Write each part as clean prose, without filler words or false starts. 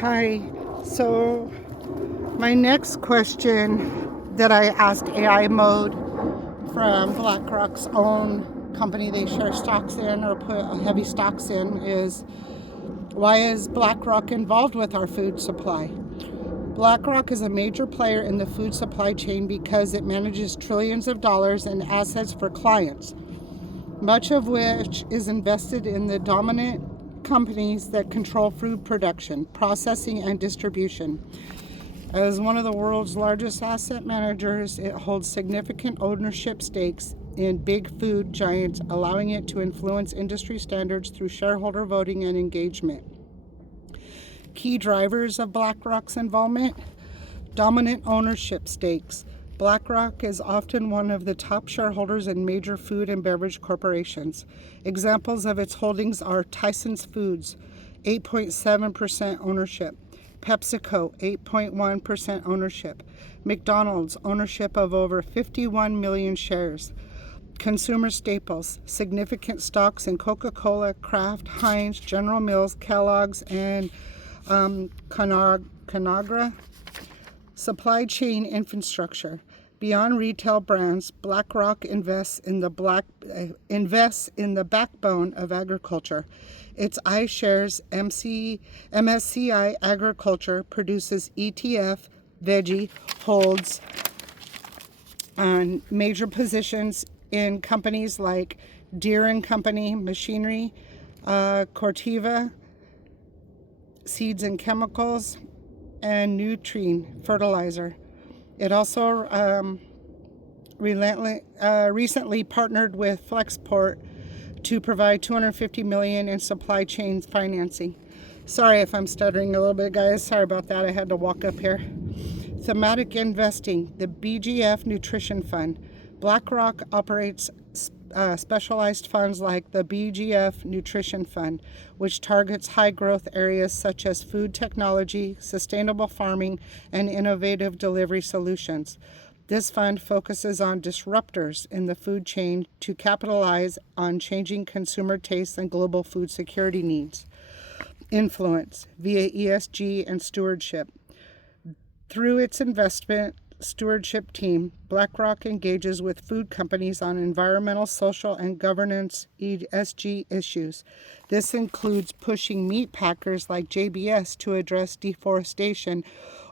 Hi. So, my next question that I asked AI mode from BlackRock's own company they share stocks in or put heavy stocks in is, why is BlackRock involved with our food supply? BlackRock is a major player in the food supply chain because it manages trillions of dollars in assets for clients, much of which is invested in the dominant companies that control food production, processing, and distribution. As one of the world's largest asset managers, it holds significant ownership stakes in big food giants, allowing it to influence industry standards through shareholder voting and engagement. Key drivers of BlackRock's involvement: dominant ownership stakes. BlackRock is often one of the top shareholders in major food and beverage corporations. Examples of its holdings are Tyson's Foods, 8.7% ownership; PepsiCo, 8.1% ownership; McDonald's, ownership of over 51 million shares; consumer staples, significant stocks in Coca-Cola, Kraft, Heinz, General Mills, Kellogg's, and Conagra. Supply chain infrastructure. Beyond retail brands, BlackRock invests in the backbone of agriculture. Its iShares MSCI Agriculture produces ETF, Veggie holds on major positions in companies like Deere & Company, Machinery, Corteva, Seeds and Chemicals, and Nutrien fertilizer. It also recently partnered with Flexport to provide $250 million in supply chain financing. Sorry if I'm stuttering a little bit, guys. Sorry about that. I had to walk up here. Thematic investing. The BGF Nutrition Fund. BlackRock operates specialized funds like the BGF Nutrition Fund, which targets high growth areas such as food technology, sustainable farming, and innovative delivery solutions. This fund focuses on disruptors in the food chain to capitalize on changing consumer tastes and global food security needs. Influence via ESG and stewardship. Through its investment stewardship team, BlackRock engages with food companies on environmental, social, and governance ESG issues. This includes pushing meat packers like JBS to address deforestation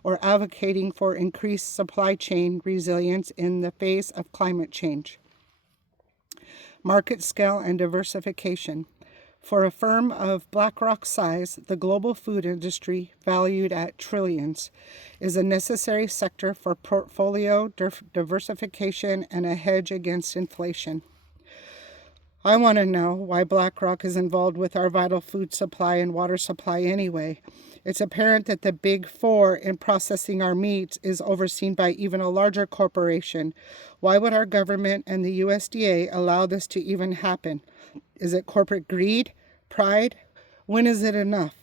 or advocating for increased supply chain resilience in the face of climate change. Market scale and diversification. For a firm of BlackRock's size, the global food industry, valued at trillions, is a necessary sector for portfolio diversification and a hedge against inflation. I want to know why BlackRock is involved with our vital food supply and water supply anyway. It's apparent that the big four in processing our meats is overseen by even a larger corporation. Why would our government and the USDA allow this to even happen? Is it corporate greed? Pride? When is it enough?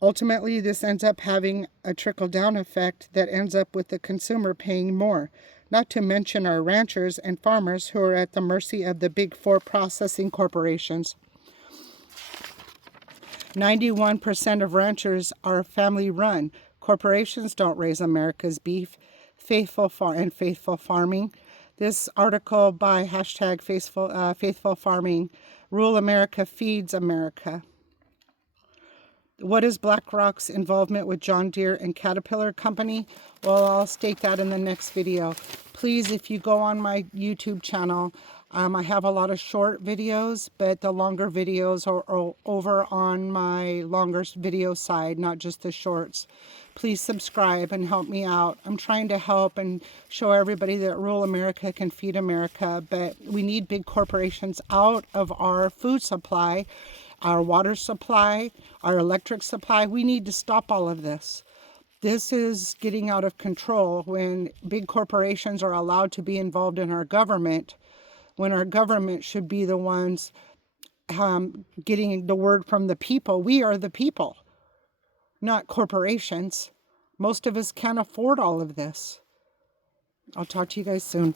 Ultimately, this ends up having a trickle-down effect that ends up with the consumer paying more, not to mention our ranchers and farmers who are at the mercy of the big four processing corporations. 91% of ranchers are family-run. Corporations don't raise America's beef. Faithful farming. This article by hashtag Faithful Farming. Rural America feeds America. What is BlackRock's involvement with John Deere and Caterpillar Company? Well, I'll state that in the next video. Please, if you go on my YouTube channel, I have a lot of short videos, but the longer videos are over on my longer video side, not just the shorts. Please subscribe and help me out. I'm trying to help and show everybody that rural America can feed America, but we need big corporations out of our food supply, our water supply, our electric supply. We need to stop all of this. This is getting out of control when big corporations are allowed to be involved in our government, when our government should be the ones getting the word from the people. We are the people, not corporations. Most of us can't afford all of this. I'll talk to you guys soon.